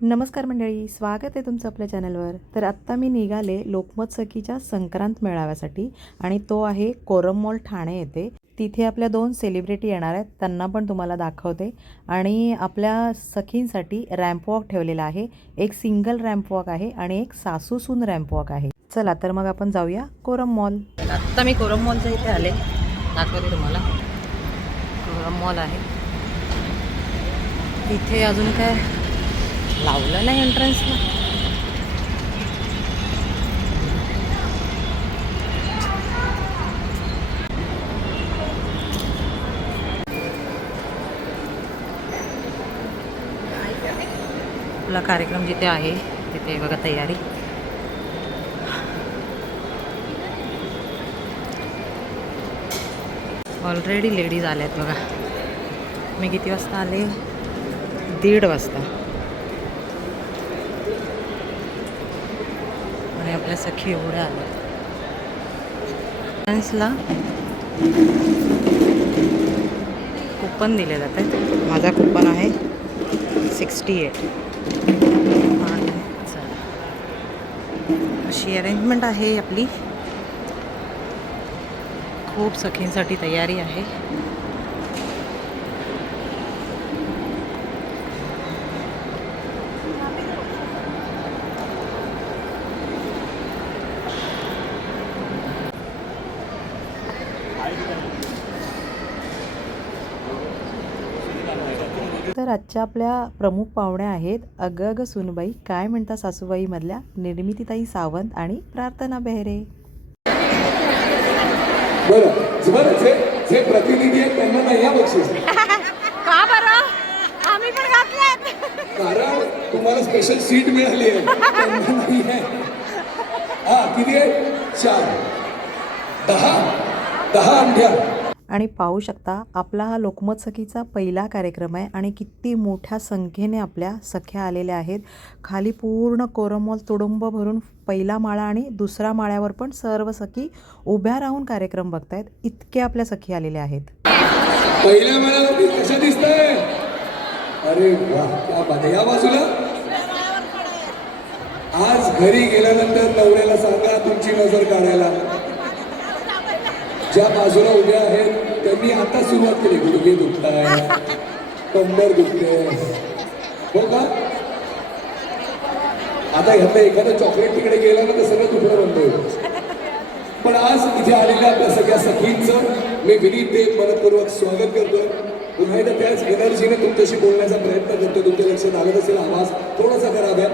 नमस्कार मंडळी, स्वागत आहे तुमचं आपल्या चॅनलवर. तर आत्ता मी निघाले लोकमत सखीच्या संक्रांत मेळाव्यासाठी आणि तो आहे कोरम मॉल ठाणे येथे. तिथे आपल्या 2 सेलिब्रिटी येणार आहेत, त्यांना पण तुम्हाला दाखवते. आणि आपल्या सखींसाठी रॅम्प वॉक ठेवलेला आहे. एक सिंगल रॅम्प वॉक आहे आणि एक सासूसून रॅम्प वॉक आहे. चला तर मग आपण जाऊया कोरम मॉल. आत्ता मी कोरम मॉलच्या इथे आले, दाखवते तुम्हाला. कोरम मॉल आहे, इथे अजून काय लावलं नाही एंट्रन्सला. आपला कार्यक्रम जिथे आहे तिथे बघा तयारी. ऑलरेडी लेडीज आल्यात बघा. मी किती वाजता आले? 1:30 वाजता. आणि आपल्या सखी एवढ्या आल्या. फ्रेंड्सला कुपन दिले जात आहेत. माझा कुपन आहे 68. आणि अशी अरेंजमेंट आहे आपली. खूप सखींसाठी तयारी आहे. तर आजच्या आपल्या प्रमुख पाहुण्या आहेत अगं अगं सुनबाई, काय म्हणता सासूबाई मधल्या निर्मितीताई सावंत आणि प्रार्थना बेहरे. बरं जे प्रतिनिधी आहेत त्यांना नाही या बक्षीस. का बरं? आम्ही पण घातल्यात. कारण तुम्हाला स्पेशल सीट मिळाली आहे, त्यांना नाही आहे. हा किती आहे? 4 10 अंड्या. आणि पाहू शकता आपला हा लोकमत सखीचा पहिला कार्यक्रम आहे आणि किती मोठ्या संख्येने आपल्या सख्या आलेल्या आहेत. खाली पूर्ण कोरम मॉल तुडुंब भरून पहिला माळा आणि दुसरा माळ्यावर पण सर्व सखी उभ्या राहून कार्यक्रम बघतायत. इतके आपल्या सखी आलेल्या आहेत. पहिल्या माळ्यावरती कशा दिसतंय? अरे वा, क्या बात आहे. या बाजूला आज घरी गेल्यानंतर नवऱ्याला सांगा तुमची नजर काढायला. ज्या बाजूला उभ्या आहेत त्यांनी आता सुरुवात केली. गुडघे दुखताय, कंबर दुखते, हो का? आता ह्यातलं एखादं चॉकलेट तिकडे गेलं ना तर सगळं दुखणं बंद होईल. पण आज इथे आलेल्या आपल्या सगळ्या सखींचं मी विनीत देव मनपूर्वक स्वागत करतोय. पुन्हा एकदा त्याच एनर्जीने तुमच्याशी बोलण्याचा प्रयत्न करतोय. तुमच्या लक्षात आलं असेल आवाज थोडासा करा द्या.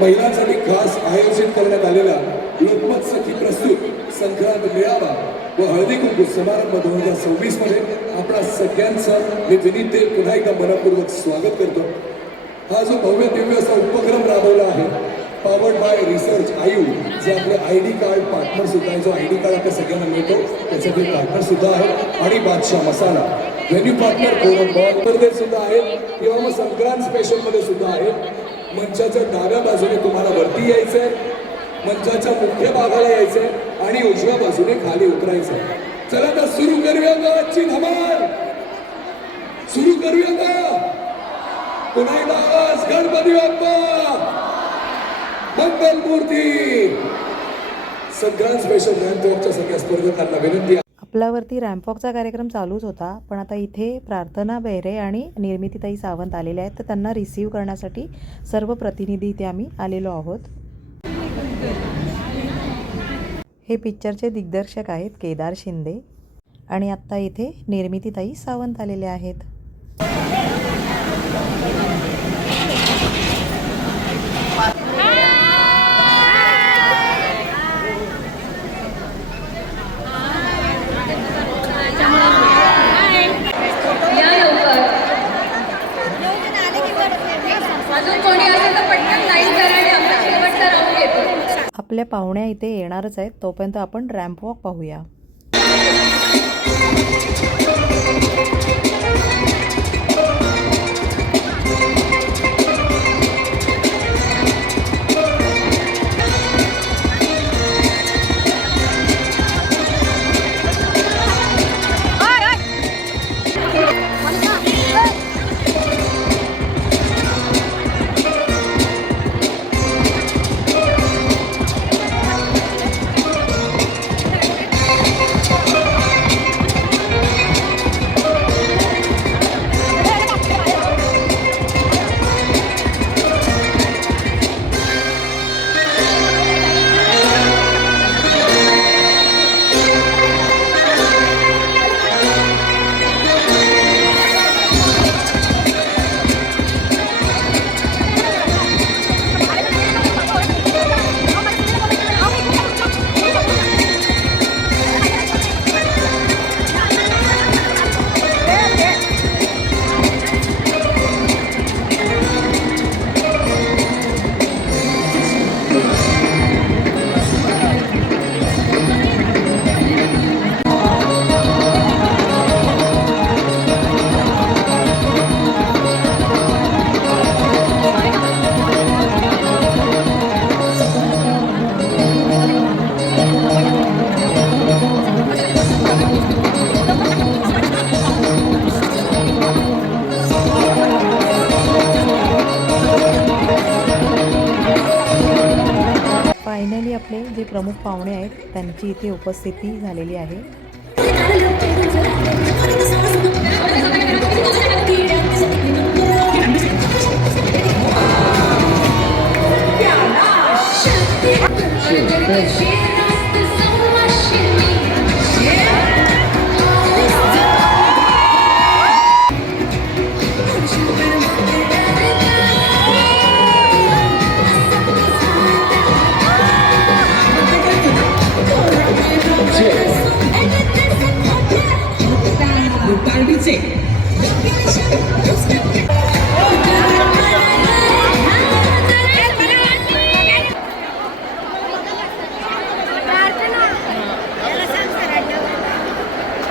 महिलांसाठी खास आयोजित करण्यात आलेला लोकमत सखी प्रस्तुत संक्रांत मेळावा व हळदी कुंकू समारंभ 2026 मध्ये आपल्या सगळ्यांचं मी विनीत देव पुन्हा एकदा मनपूर्वक स्वागत करतो. हा जो भव्य दिव्य असा उपक्रम राबवला आहे पॉवर्ड बाय रिसर्च आयु, जे आपले ID कार्ड पार्टनर सुद्धा आहे. जो ID कार्ड आपल्या सगळ्यांना मिळतो त्याचे पार्टनर सुद्धा आहे. आणि बादशाह मसाला व्हेन्यू पार्टनर कोरम मॉल सुद्धा आहेत किंवा मग संक्रांत स्पेशल मध्ये सुद्धा आहेत. मंचाच्या डाव्या बाजूने तुम्हाला वरती यायचंय, मंचाच्या मुख्य भागाला यायचंय आणि उजव्या बाजूने खाली उतरायचंय. चला तर सुरू करूया का आजची धमाल? सुरू करूया का? पुन्हा एकदा आवाज, गणपती बाप्पा मंगल मूर्ती. संक्रांत स्पेशल रॅम्प वॉकच्या सगळ्या स्पर्धकांना विनंती. आपल्यावरती रॅम्प वॉकचा कार्यक्रम चालूच होता, पण आता इथे प्रार्थना बेहरे आणि निर्मितीताई सावंत आलेल्या आहेत. तर त्यांना रिसीव्ह करण्यासाठी सर्व प्रतिनिधी इथे आम्ही आलेलो आहोत. हे पिक्चरचे दिग्दर्शक आहेत केदार शिंदे आणि आत्ता इथे निर्मितीताई सावंत आलेले आहेत. आपल्या पाहुण्या इथे येणारच आहेत, तोपर्यंत आपण रॅम्प वॉक पाहूया. फायनली आपले जे प्रमुख पाहुणे आहेत त्यांची इथे उपस्थिती झालेली आहे.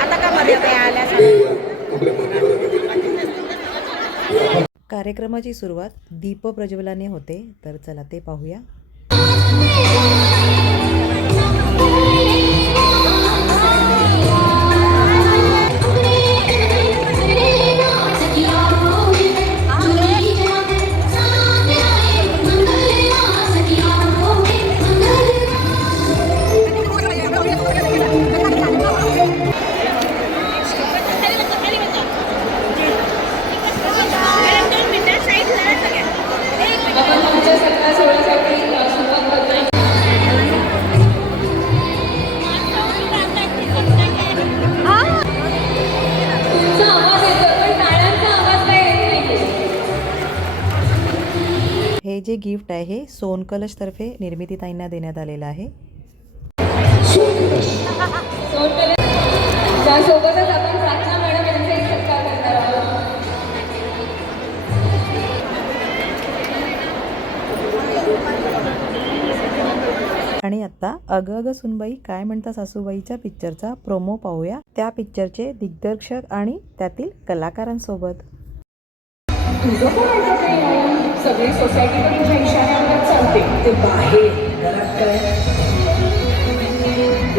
आता का मर्यादा आल्या आपल्या मान्यवरांना कार्यक्रमाची सुरुवात दीप प्रज्वलाने होते, तर चला ते पाहूया. हे जे गिफ्ट आहे हे सोनकलश तर्फे निर्मिती ताईंना देण्यात आलेलं आहे. त्यासोबतच आपण प्रार्थना मॅडम यांचा एक सत्कार करणार आहोत. आणि आता अग अग सुनबाई काय म्हणता सासूबाईच्या पिक्चरचा प्रोमो पाहूया, त्या पिक्चरचे दिग्दर्शक आणि त्यातील कलाकारांसोबत. तुझं कोण सगळी सोसायटी पण तुझ्या इशाऱ्यावर चालते. ते बाहेर घरात काय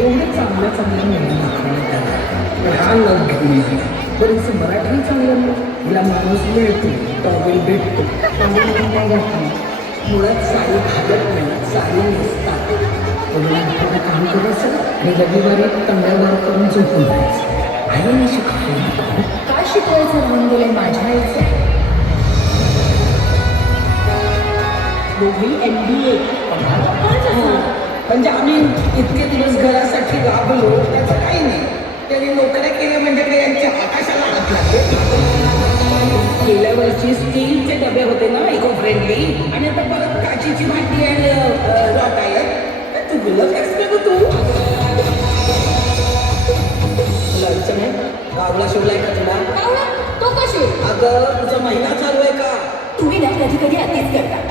एवढं चांगलं चांगलं बरेच मराठी चांगलं तिला माणूस मिळतो, टॉवेल भेटतो, नाही घातली मुळात साडी घालत नाही, साडी नेसतात. आपल्याला काम करायचं आणि रविवारी तंगड्यावर करून झोपून जायचं. आईने शिकवलं काय शिकवायचं म्हणून गेले माझ्या आईचं. दोघी MBA म्हणजे आम्ही इतके दिवस घरासाठी राबलो त्याचं काही नाही. त्यांनी नोकऱ्या केल्या म्हणजे ते यांच्या आकाशाला हात लागले. गेल्या वर्षी स्टीलचे डबे होते ना इको फ्रेंडली, आणि आता परत काचीची भांडी आणि रॉट आहे. तू गुलाब एक्सपेक्ट तू अडचण आहे. गावला शिवलाय का तुला? तो कशी? अगं तुझा महिना चालू आहे का? तुम्ही ना कधी कधी अतिच करता.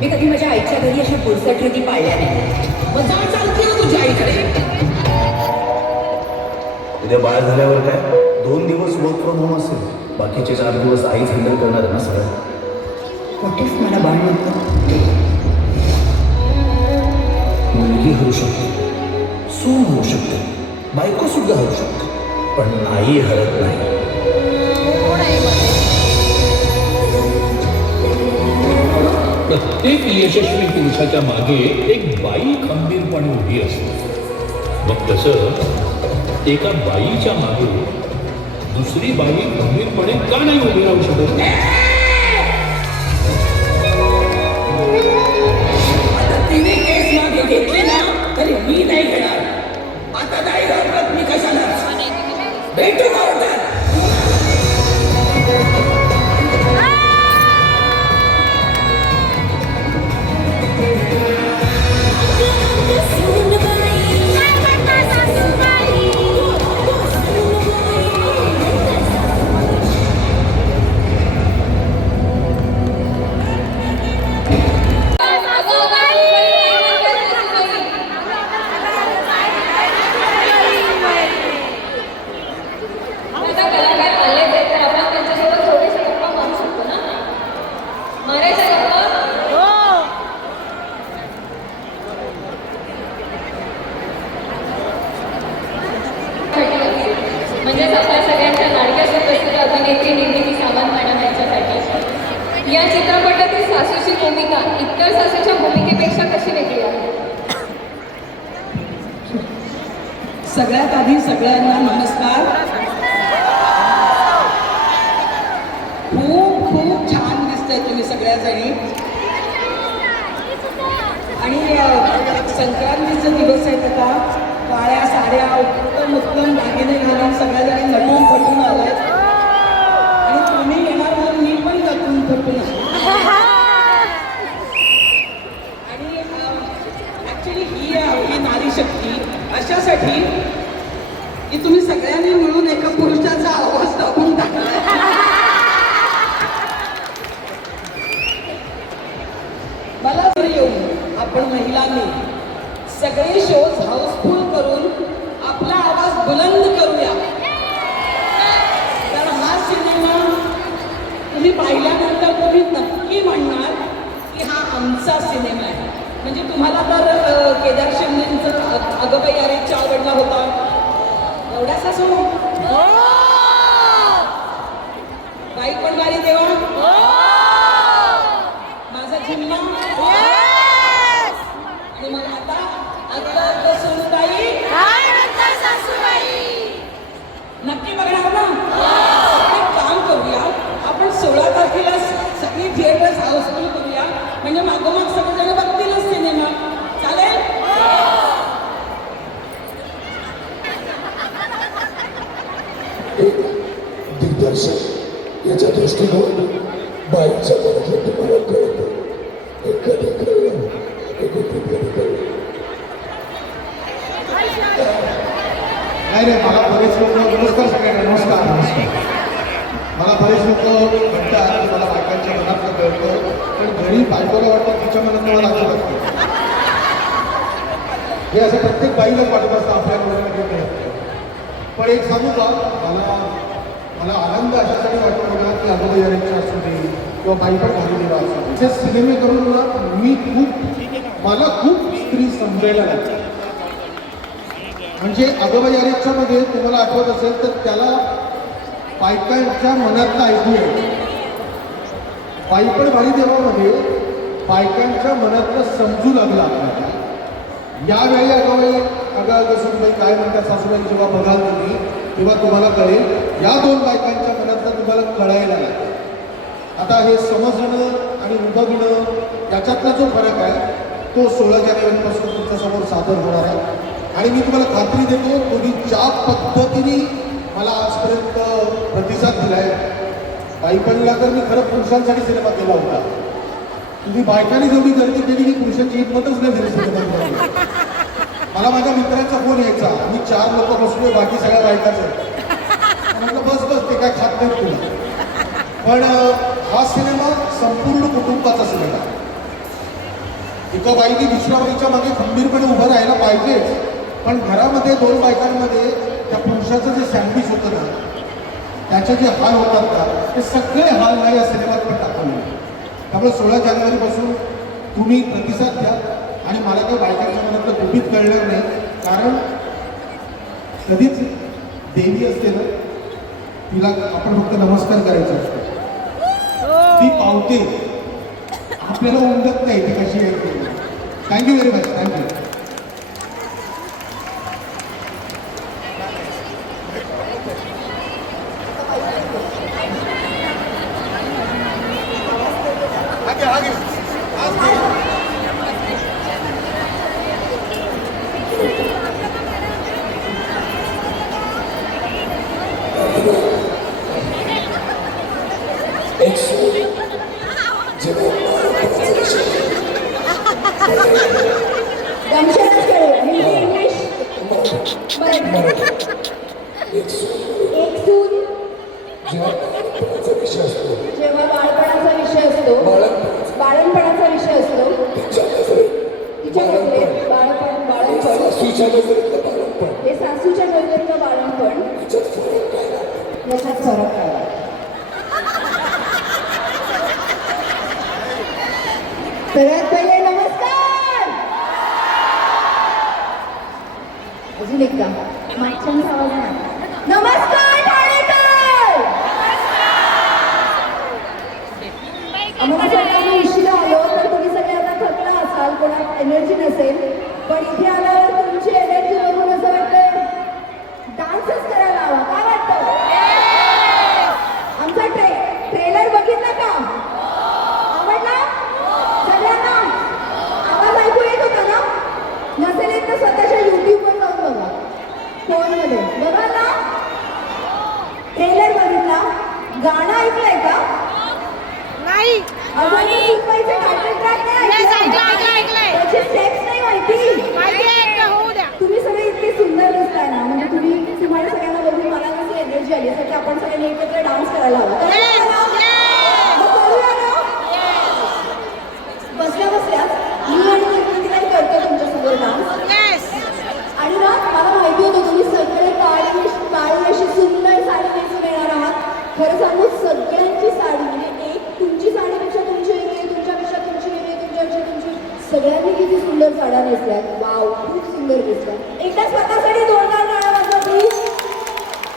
मी कधी माझ्या आईच्या घरी अशा पुरसट रीती पाळल्या नाही. मग जाऊन चालते ना तुझ्या आईकडे. उद्या बाळ झाल्यावर काय 2 दिवस वर्क फ्रॉम होम असेल, बाकीचे 4 दिवस आईच हँडल करणार आहे ना सगळं. कुठेच मला बाळ नको. मुलगी हरू शकते, सून होऊ शकते, बायको सुद्धा हरू शकते, पण आई हरत नाही. प्रत्येक यशस्वी पुरुषाच्या मागे एक बाई खंबीरपणे उभी असते. मग तसं एका बाईच्या मागे दुसरी बाई खंबीरपणे का नाही उभी राहू शकत? आता तिने केस मागे घेतली ना तरी मी नाही घेणार. आता नाही घाबरत मी कशाला. भेटू कोर्टात. आधी सगळ्यांना नमस्कार. खूप खूप छान दिसतंय तुम्ही सगळ्याजणी. आणि संक्रांतीचा दिवस आहेत आता. काळ्या साड्या उत्तम उत्तम दागिने घालून सगळ्याजणी नटून फटून आलाय. आणि तुम्ही येणार म्हणून मी पण नटून फटून आले. आणि ॲक्च्युली ही आहे नारी शक्ती अशासाठी की तुम्ही सगळ्यांनी मिळून एका पुरुषाचा आवाज दाबून टाकला. मला जर येऊन आपण महिलांनी सगळे शोज हाऊसफुल करून आपला आवाज बुलंद करूया. कारण हा सिनेमा तुम्ही पाहिल्यानंतर तुम्ही नक्की म्हणणार की हा आमचा सिनेमा आहे. म्हणजे तुम्हाला तर केदार शिंदेचं अगबाई अरे चा आवडला होता एवढाच असो. बाई पण बारी देवा माझा झिम्मा. आणि मग आता सुनबाई नक्की बघणार ना. एक काम करूया आपण 16 तारखेला सगळी थिएटर्स हाऊसफुल करूया. म्हणजे मागोमाग सगळेजण बघतीलच सिनेमा. चालेल. दिग्दर्शक याच्या दृष्टीनं बाईच्या मनातलं तुम्हाला कळतं. हे कधी कळलं हे कधी कळलं. नाही रे, मला बरेच लोक नमस्कार सगळ्यांना. नमस्कार नमस्कार. मला बरेच लोक म्हणतात की मला बायकांच्या मनातलं कळतं, पण घरी बायकोला वाटतं तिच्या मनात मला लागू लागतं. हे असं प्रत्येक बाईलाच वाटत असतं आपल्या मुलांना. पण एक सांगू का, मला आनंद अशासाठी वाटतो बघा की अगोदर यायचं असू दे किंवा बाई पण घालू दिला असू दे. ते सिनेमे करून मला खूप स्त्री समजायला लागते. म्हणजे अगोबाई अरेच्चामध्ये तुम्हाला आठवत असेल तर त्याला बायकांच्या मनातलं ऐकू येईल. बाईपण भारी देवामध्ये बायकांच्या मनातलं समजू लागला आपल्याला. यावेळी अगं सुनबाई काय म्हणतात सासूबाई जेव्हा बघाल तुम्ही तेव्हा तुम्हाला कळेल. या दोन बायकांच्या मनातलं तुम्हाला कळायला लागेल. आता हे समजणं आणि उबगणं याच्यातला जो फरक आहे तो 16 जानेवारीपासून तुमच्यासमोर सादर होणार आहे. आणि मी तुम्हाला खात्री देतो तुम्ही ज्या पद्धतीने मला आजपर्यंत प्रतिसाद दिला आहे. बाईपणीला तर मी खरं पुरुषांसाठी सिनेमा केला होता. तुम्ही बायकांनी जेवढी गर्दी केली की पुरुषांची हिंमतच नाही झाली सिनेमा. मला माझ्या मित्रांचा फोन यायचा, मी 4 लोक बसलोय बाकी सगळ्या बायकाच आहेत. म्हटलं बस ते काय खात नाही तुला. पण हा सिनेमा संपूर्ण कुटुंबाचा सिनेमा. एका बाईने दुसऱ्या बाईच्या मागे खंबीरपणे उभं राहायला पाहिजेच. पण घरामध्ये 2 बायकांमध्ये त्या पुरुषाचं जे सँडविच होतं ना, त्याचे जे हाल होतात ना, ते सगळे हाल नाही या सिनेमात पण दाखवले. त्यामुळे 16 जानेवारीपासून तुम्ही प्रतिसाद द्या. आणि मला काही बायकांच्या मनातलं गुपित कळणार नाही. कारण कधीच देवी असते ना, तिला आपण फक्त नमस्कार करायचा असतो. ती पावते, आपल्याला उमगत नाही ती कशी आहे. Thank you very much. थँक्यू. एक सूर जेव्हा एक सूर जेव्हा बाळपणाचा विषय असतो, बाळणपणाचा विषय असतो, तिच्या नजरेत बाळपण हे सासूच्या नजरेतलं बाळणपण याच्यात फरक आहे. सगळ्यात पहिले नमस्कार. अजून एकदा मागच्या आवाज नाही. नमस्कार ठाणेकर. आम्हाला सगळ्यांना उशिरा आलो तर तुम्ही सगळे आता थकला असाल, कोणाला एनर्जी नसेल. पण इथे आल्यावर तुमची एनर्जी बघून असं वाटतंय अजून सुनबाईचे टायटल ट्रॅक नाही ऐकलं? त्याचे स्टेप्स नाही माहिती? तुम्ही सगळे इतके सुंदर दिसताय ना, म्हणजे तुम्हाला सगळ्यांना बघून मला कशी एनर्जी आली यासाठी आपण सगळ्यांनी एकत्र डान्स करायला हवा. मग करूया ना? बसल्या बसल्या मी आणि निर्मितीताई करतो तुमच्यासमोर डान्स. आणि ना मला माहिती होतं तुम्ही सगळे काळी अशी सुंदर साडी नेसून येणार आहात. खरं सांगू, सगळ्यांची साडी म्हणजे एक तुमची साडीपेक्षा तुमची वेगळी, तुमच्यापेक्षा तुमची वेगळी, तुमच्यापेक्षा तुमची, सगळ्यांनी किती सुंदर साड्या नेसल्यात. वाव, खूप सुंदर दिसतात. एकदा स्वतःसाठी जोरदार टाळ्या वाजवा प्लीज.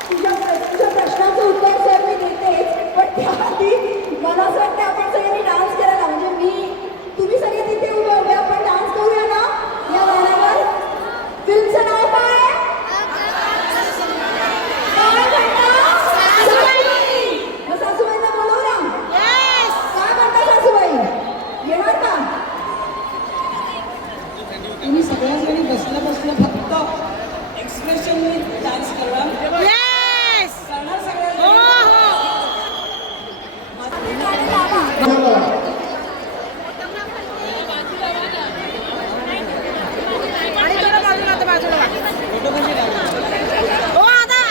तुमच्या प्रश्नाचं उत्तर सर मी देतेच, पण त्याआधी मला असं वाटतं आपण सगळ्यांनी डान्स करायला, म्हणजे तुम्ही सगळे तिथे उभे उभे आपण डान्स करूया ना या गाण्यावर. फिल्मचं नाव काय आहे? काय म्हणता? मग सासूबाईंना बोलव ना. काय म्हणता सासूबाई, येणार का? तुम्ही सगळ्याजणी बसल्या बसल्या फक्त एक्सप्रेशननी डान्स करणार. करणार सगळ्या.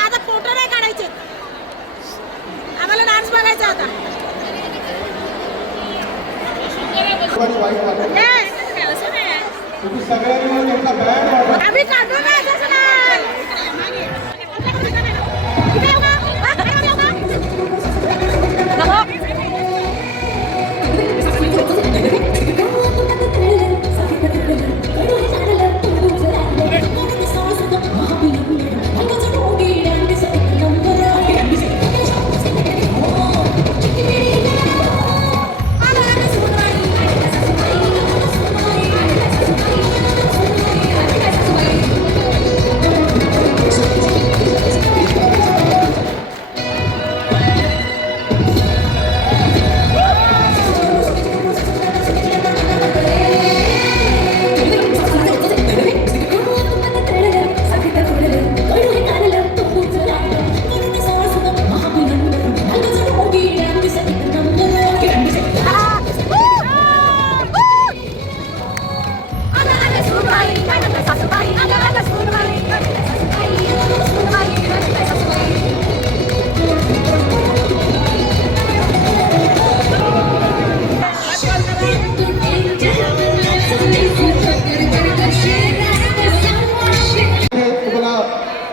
आता फोटो नाही काढायचे, आम्हाला डान्स बघायचा आता. आणि वाईट वाटत तुम्ही सगळ्यांनी मिळून एका बँड वाजवा. आम्ही काढू ना तसं नाही. इथे येऊ का?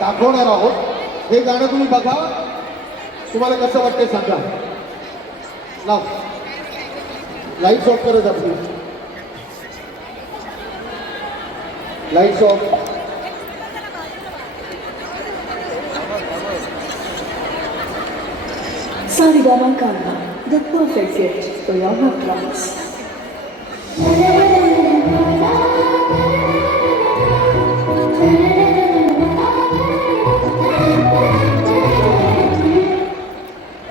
दाखवणार आहोत. हे गाणं तुम्ही बघा, तुम्हाला कसं वाटतंय सांगा. लाव, लाईट्स ऑफ करत आपली, lights of. Sarigama Karma, the perfect gift for your heart drums.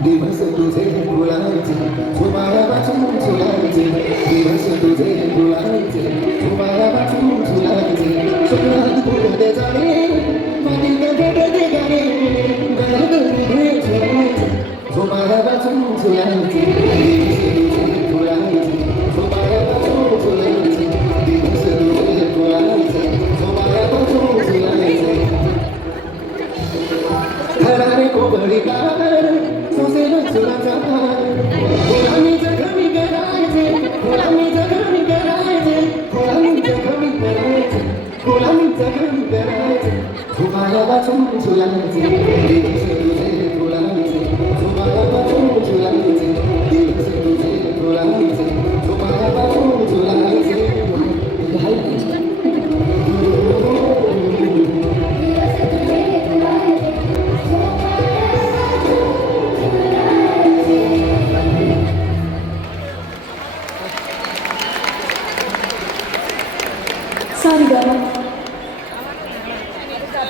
दिवस तुझे फुलायचे, तुम्हाला वाचून झुलायचे. दिवस तुझे फुलायचे, तुम्हाला वाचून झुलायचे. स्वप्नात फुलते जाणे, मातीत भेटते गाणे, गळगळी झुलायचे, तुम्हाला वाचून झुलायचे. दिवस तुझे फुलायचे, तुम्हाला वाचून झुलायचे. दिवस तुझे फुलायचे, तुम्हाला वाचून झुलायचे. हरारे कोबडी कार सोसेल चुराचा गुलामी जखमी करायचे, गुलामी जखमी करायचे, गुलामी जखमी करायचे, गुलामी जखमी करायचे. तुम्हाला वाचून झुलायचे, दिवस तुझे फुलायचे, तुम्हाला वाचून झुलायचे. दिवस तुझे फुलायचे, तुम्हाला वाचून झुलायचे. Sarigama.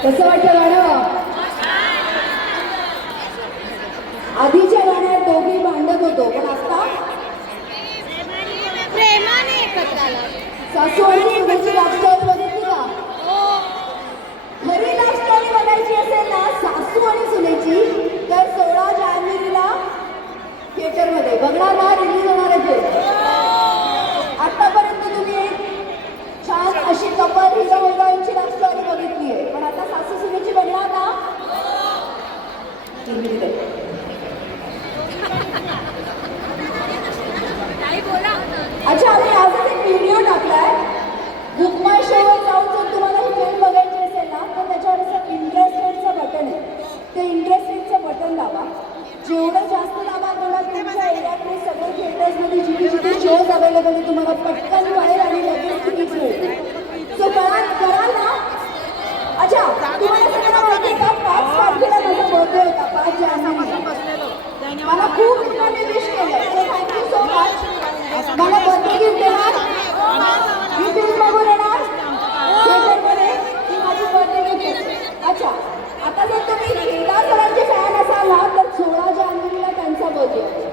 कसं वाटलं गाणं? आधीच्या गाण्यात दोघे भांडत होतो, पण आता प्रेमाने एकत्र आला. सासू आणि सुनेची लव्ह स्टोरी बघितली का? खरी लव्ह स्टोरी बघायची असेल ना सासू आणि सुनेची, तर 16 जानेवारीला थिएटरमध्ये बघणार ना, रिलीज होणार आहे. पटकन कळेल आणि लगेच तिकीट मिळेल. सो कराल ना? अच्छा, तुम्हाला सगळ्यांना माहिती आहे का 5 तारखेला माझा बर्थडे होता, 5 जानेवारी. मला खूप लोकांनी विश केलं, सो थँक्यू सो मच. मला बर्थडे गिफ्ट देणार, मी फिल्म बघून येणार थिएटरमध्ये, ही माझी बर्थडे गिफ्ट. अच्छा, आता जर तुम्ही केदार सरांचे फॅन असाल ना तर 16 जानेवारीला त्यांचा बर्थडे आहे.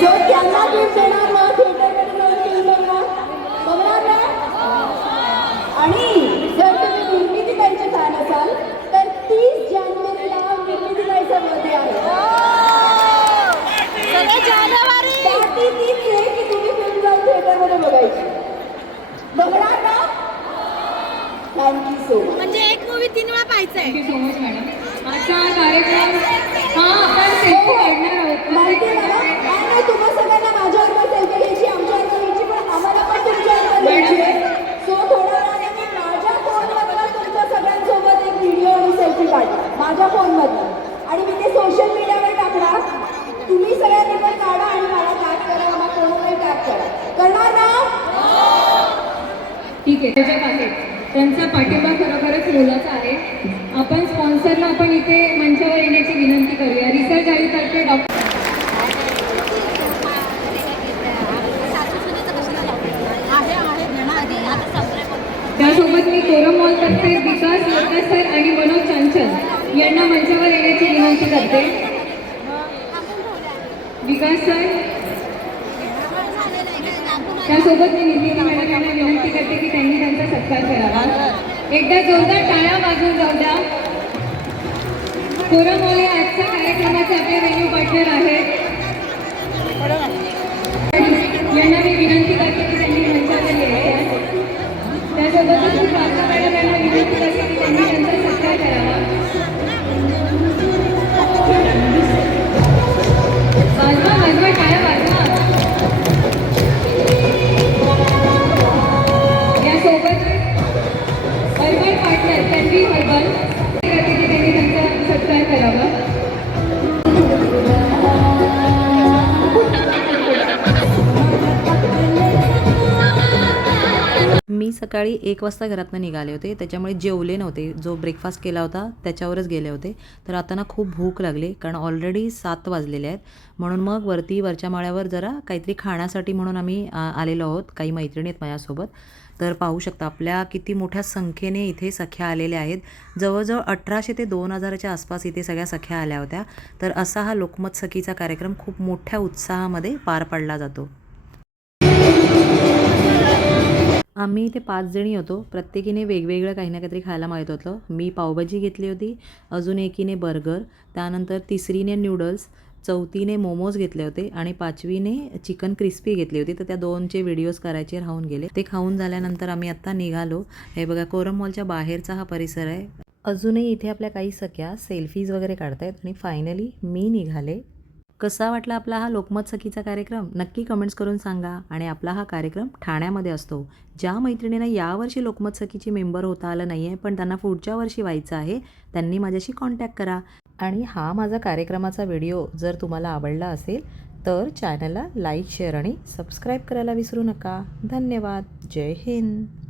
सो त्यांना गिफ्ट देणार ना, थिएटरमध्ये जाऊन फिल्म बघणार ना. आणि जर तुम्ही निर्मिती ताईचे फॅन असाल तर 30 जानेवारीला निर्मिती ताईचा बर्थडे आहे. पार्टी तीच आहे की तुम्ही फिल्म जाऊन थिएटरमध्ये बघायची. बघणार ना? Thank you so much. म्हणजे एक मूवी 3 वेळा पाहायचा आहे. Thank you so much madam. आजचा हा कार्यक्रम आपण सेल्फी काढणार आहोत. माहिती आहे मला नाही तुम्हा सगळ्यांना माझ्याबरोबर सेल्फी घ्यायची, आमच्याबरोबर घ्यायची, पण आम्हाला पण तुमच्याबरोबर घ्यायची आहे. सो थोड्या वेळाने मी माझ्या फोनमधला तुमच्या सगळ्यांसोबत एक व्हिडिओ आणि सेल्फी काढणार माझ्या फोनमधला आणि मी ते सोशल मीडियावर टाकणार. तुम्ही सगळ्यांनी पण काढा आणि मला टॅग करा, मला कोणालाही टॅग करा. करणार ना? ठीक आहे, त्याच्यात आहेत त्यांचा पाठिंबा खरोखरच मोलाचा आहे. आपण स्पॉन्सरला आपण इथे मंचावर येण्याची विनंती करूया. रिसर्च आयुक्तांकडे डॉक्टर त्यासोबत मी कोरम मॉलतर्फे विकास लोकासर आणि मनोज चांचल यांना मंचावर येण्याची विनंती करते. विकास सर, त्यासोबत मी निर्मिती मॅडम यांना विनंती करते की त्यांनी त्यांचा सत्कार करावा. एकदा जोरदार टाळ्या वाजवून जाऊ द्या. कोरम मॉल हे आजच्या कार्यक्रमाचे आपले व्हेन्यू पार्टनर आहेत. यांना मी विनंती करते की त्यांनी मंचावर यायचे. त्यासोबतच मी प्रार्थना मॅडम यांना विनंती करते की त्यांनी त्यांचा सत्कार करावा. वाजवा टाळ्या वाजवा. यासोबत हर्बल पार्टनर तन्वी हर्बल करते की त्यांनी त्यांचा सत्कार करावा. मी सकाळी 1 वाजता घरातनं निघाले होते, त्याच्यामुळे जेवले नव्हते. जो ब्रेकफास्ट केला होता त्याच्यावरच गेले होते. तर आता ना खूप भूक लागली, कारण ऑलरेडी 7 वाजलेले आहेत. म्हणून मग वरच्या माळ्यावर जरा काहीतरी खाण्यासाठी म्हणून आम्ही आलेलो आहोत. काही मैत्रिणी आहेत माझ्यासोबत. तर पाहू शकता आपल्या किती मोठ्या संख्येने इथे सख्या आलेल्या आहेत. जवळजवळ 1800 ते 2000च्या आसपास इथे सगळ्या सख्या आल्या होत्या. तर असा हा लोकमत सखीचा कार्यक्रम खूप मोठ्या उत्साहामध्ये पार पडला जातो. आम्ही इथे 5 जणी होतो. प्रत्येकीने वेगवेगळं काही ना काहीतरी खायला माहीत होतं. मी पावभाजी घेतली होती, अजून एकीने बर्गर, त्यानंतर तिसरीने नूडल्स, चौथीने मोमोज घेतले होते आणि 5वीने चिकन क्रिस्पी घेतली होती. तर त्या 2चे व्हिडिओज करायचे राहून गेले. ते खाऊन झाल्यानंतर आम्ही आत्ता निघालो. हे बघा कोरम मॉलच्या बाहेरचा हा परिसर आहे. अजूनही इथे आपल्या काही सख्या सेल्फीज वगैरे काढतायत आणि फायनली मी निघाले. कसा वाटला आपला हा लोकमत सखीचा कार्यक्रम नक्की कमेंट्स करून सांगा. आणि आपला हा कार्यक्रम ठाण्यामध्ये असतो. ज्या मैत्रिणींना यावर्षी लोकमत सखीची मेंबर होता आलं नाही आहे पण त्यांना पुढच्या वर्षी व्हायचं आहे, त्यांनी माझ्याशी कॉन्टॅक्ट करा. आणि हा माझा कार्यक्रमाचा व्हिडिओ जर तुम्हाला आवडला असेल तर चॅनलला लाईक, शेअर आणि सबस्क्राईब करायला विसरू नका. धन्यवाद. जय हिंद.